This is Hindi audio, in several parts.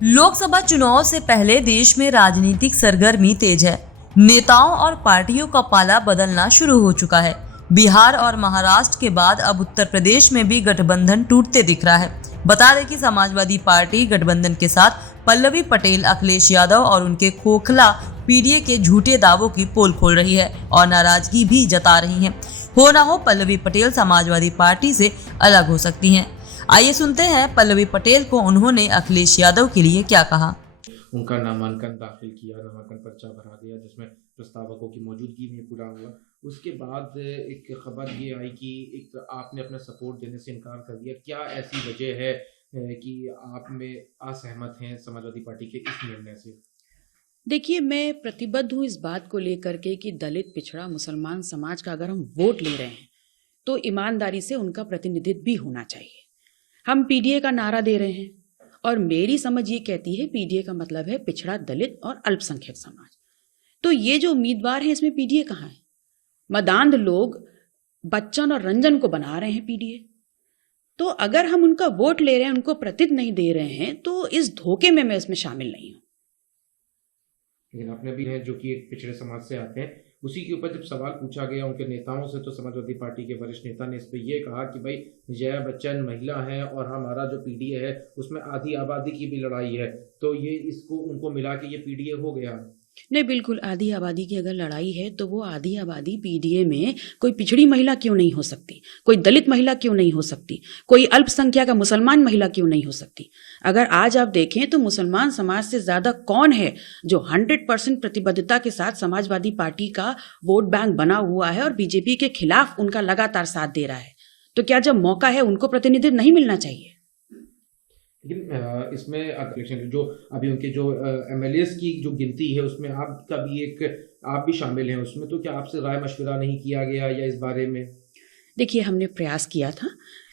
लोकसभा चुनाव से पहले देश में राजनीतिक सरगर्मी तेज है। नेताओं और पार्टियों का पाला बदलना शुरू हो चुका है। बिहार और महाराष्ट्र के बाद अब उत्तर प्रदेश में भी गठबंधन टूटते दिख रहा है। बता दें कि समाजवादी पार्टी गठबंधन के साथ पल्लवी पटेल, अखिलेश यादव और उनके खोखला पीडीए के झूठे दावों की पोल खोल रही है और नाराजगी भी जता रही है। हो ना हो पल्लवी पटेल समाजवादी पार्टी से अलग हो सकती हैं। आइए सुनते हैं पल्लवी पटेल को उन्होंने अखिलेश यादव के लिए क्या कहा। उनका नामांकन दाखिल किया, नामांकन पर्चा भरा गया जिसमें प्रस्तावकों की मौजूदगी में पूरा हुआ। उसके बाद एक खबर ये आई कि एक आपने अपना सपोर्ट देने से इनकार कर दिया। क्या ऐसी वजह है कि आप में असहमत हैं समाजवादी पार्टी के इस निर्णय से? देखिए, मैं प्रतिबद्ध हूँ इस बात को लेकर के कि दलित, पिछड़ा, मुसलमान समाज का अगर हम वोट ले रहे हैं तो ईमानदारी से उनका प्रतिनिधित्व भी होना चाहिए। हम पीडीए का नारा दे रहे हैं और मेरी समझ ये कहती है पीडीए का मतलब है पिछड़ा, दलित और अल्पसंख्यक समाज। तो ये जो उम्मीदवार हैं इसमें पीडीए कहाँ है? मदांध लोग बच्चन और रंजन को बना रहे हैं पीडीए। तो अगर हम उनका वोट ले रहे हैं, उनको प्रतिनिधित्व नहीं दे रहे हैं, तो इस धोखे में मैं इसमें शामिल नहीं हूँ। लेकिन आपने भी हैं जो कि एक पिछड़े समाज से आते हैं, उसी के ऊपर जब सवाल पूछा गया उनके नेताओं से तो समाजवादी पार्टी के वरिष्ठ नेता ने इस पर यह कहा कि भाई जया बच्चन महिला है और हमारा जो पीडीए है उसमें आधी आबादी की भी लड़ाई है, तो ये इसको उनको मिला के ये पीडीए हो गया। नहीं, बिल्कुल आधी आबादी की अगर लड़ाई है तो वो आधी आबादी पीडीए में कोई पिछड़ी महिला क्यों नहीं हो सकती, कोई दलित महिला क्यों नहीं हो सकती, कोई अल्पसंख्यक का मुसलमान महिला क्यों नहीं हो सकती। अगर आज आप देखें तो मुसलमान समाज से ज़्यादा कौन है जो 100% प्रतिबद्धता के साथ समाजवादी पार्टी का वोट बैंक बना हुआ है और बीजेपी के खिलाफ उनका लगातार साथ दे रहा है। तो क्या जब मौका है उनको प्रतिनिधित्व नहीं मिलना चाहिए? लेकिन इसमें जो अभी उनके जो एमएलएस की जो गिनती है उसमें आपका भी आप भी शामिल हैं उसमें, तो क्या आपसे राय मशविरा नहीं किया गया या इस बारे में? देखिए, हमने प्रयास किया था,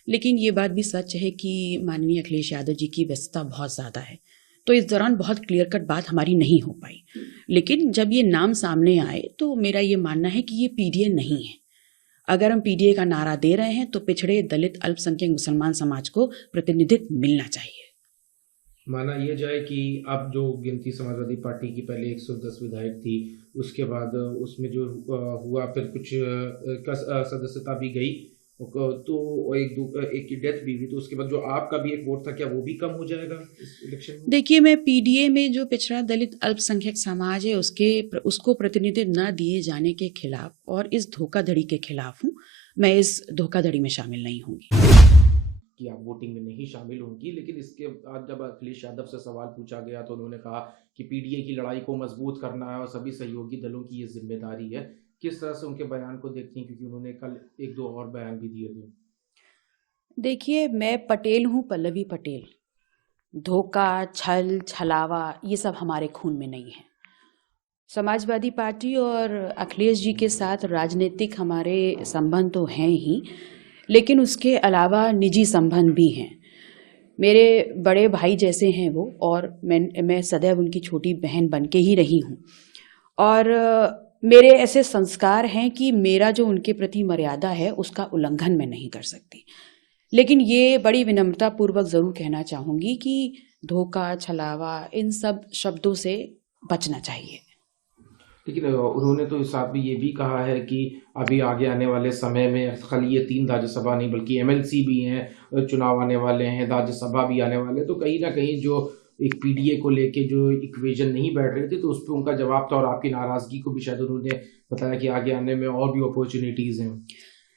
लेकिन ये बात भी सच है कि माननीय अखिलेश यादव जी की व्यस्तता बहुत ज़्यादा है, तो इस दौरान बहुत क्लियर कट बात हमारी नहीं हो पाई। लेकिन जब ये नाम सामने आए तो मेरा ये मानना है कि ये पीडीए नहीं है। अगर हम पीडीए का नारा दे रहे हैं तो पिछड़े, दलित, अल्पसंख्यक, मुसलमान समाज को प्रतिनिधित्व मिलना चाहिए। माना यह जाए कि अब जो गिनती समाजवादी पार्टी की पहले 110 विधायक थी, उसके बाद उसमें जो हुआ फिर कुछ सदस्यता भी गई, तो एक की डेथ भी हुई, तो उसके बाद जो आपका भी एक वोट था क्या वो भी कम हो जाएगा इस इलेक्शन में? देखिए, मैं पीडीए में जो पिछड़ा, दलित, अल्पसंख्यक समाज है उसको प्रतिनिधित्व न दिए जाने के खिलाफ और इस धोखाधड़ी के खिलाफ हूँ। मैं इस धोखाधड़ी में शामिल नहीं होंगी कि आप वोटिंग में नहीं शामिल होंगी। लेकिन इसके बाद जब अखिलेश यादव से सवाल पूछा गया तो उन्होंने कहा कि पीडीए की लड़ाई को मजबूत करना है और सभी सहयोगी दलों की ये जिम्मेदारी है। किस तरह से उनके बयान को देखती हैं, क्योंकि उन्होंने कल एक दो और बयान भी दिए थे? देखिए, मैं पटेल हूँ, पल्लवी पटेल। धोखा, छल, छलावा ये सब हमारे खून में नहीं है। समाजवादी पार्टी और अखिलेश जी के साथ राजनीतिक हमारे संबंध तो हैं ही, लेकिन उसके अलावा निजी संबंध भी हैं। मेरे बड़े भाई जैसे हैं वो, और मैं सदैव उनकी छोटी बहन बन के ही रही हूँ। और मेरे ऐसे संस्कार हैं कि मेरा जो उनके प्रति मर्यादा है उसका उल्लंघन मैं नहीं कर सकती। लेकिन ये बड़ी विनम्रतापूर्वक ज़रूर कहना चाहूँगी कि धोखा, छलावा इन सब शब्दों से बचना चाहिए। लेकिन उन्होंने तो साथ में ये भी कहा है कि अभी आगे आने वाले समय में खाली ये 3 राज्यसभा नहीं बल्कि एमएलसी भी हैं, चुनाव आने वाले हैं, राज्यसभा भी आने वाले हैं, तो कहीं ना कहीं जो एक पीडीए को लेके जो इक्वेशन नहीं बैठ रही थी तो उस पर उनका जवाब था और आपकी नाराजगी को भी शायद उन्होंने बताया कि आगे आने में और भी अपॉर्चुनिटीज़ हैं।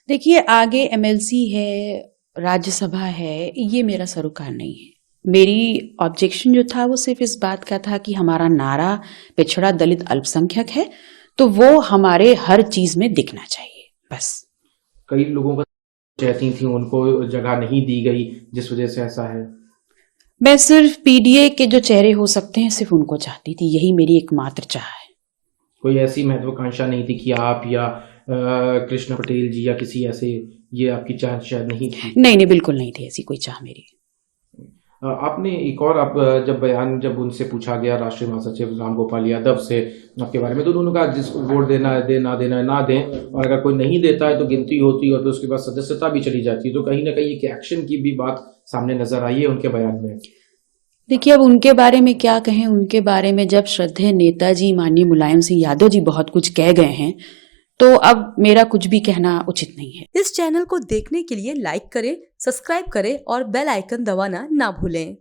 देखिए, आगे एमएलसी है, राज्यसभा है, ये मेरा सरोकार नहीं है। मेरी ऑब्जेक्शन जो था वो सिर्फ इस बात का था कि हमारा नारा पिछड़ा, दलित, अल्पसंख्यक है, तो वो हमारे हर चीज में दिखना चाहिए, बस। कई लोगों का चाहती थी उनको जगह नहीं दी गई जिस वजह से ऐसा है। मैं सिर्फ पीडीए के जो चेहरे हो सकते हैं सिर्फ उनको चाहती थी, यही मेरी एकमात्र चाह है। कोई ऐसी महत्वाकांक्षा नहीं थी कि आप या कृष्ण पटेल जी या किसी ऐसे, ये आपकी चाह शायद नहीं थी? नहीं, बिल्कुल नहीं थी ऐसी कोई चाह मेरी। आपने एक और जब उनसे पूछा गया राष्ट्रीय महासचिव राम गोपाल यादव से आपके बारे में, तो उन्होंने कहा जिसको वोट देना है दे, ना देना है ना दें, और अगर कोई नहीं देता है तो गिनती होती है और फिर उसके बाद सदस्यता भी चली जाती है। तो कहीं ना कहीं एक एक्शन की भी बात सामने नजर आई है उनके बयान में। देखिए, अब उनके बारे में क्या कहें, उनके बारे में जब श्रद्धेय नेताजी माननीय मुलायम सिंह यादव जी बहुत कुछ कह गए हैं, तो अब मेरा कुछ भी कहना उचित नहीं है। इस चैनल को देखने के लिए लाइक करें, सब्सक्राइब करें और बेल आइकन दबाना ना भूलें।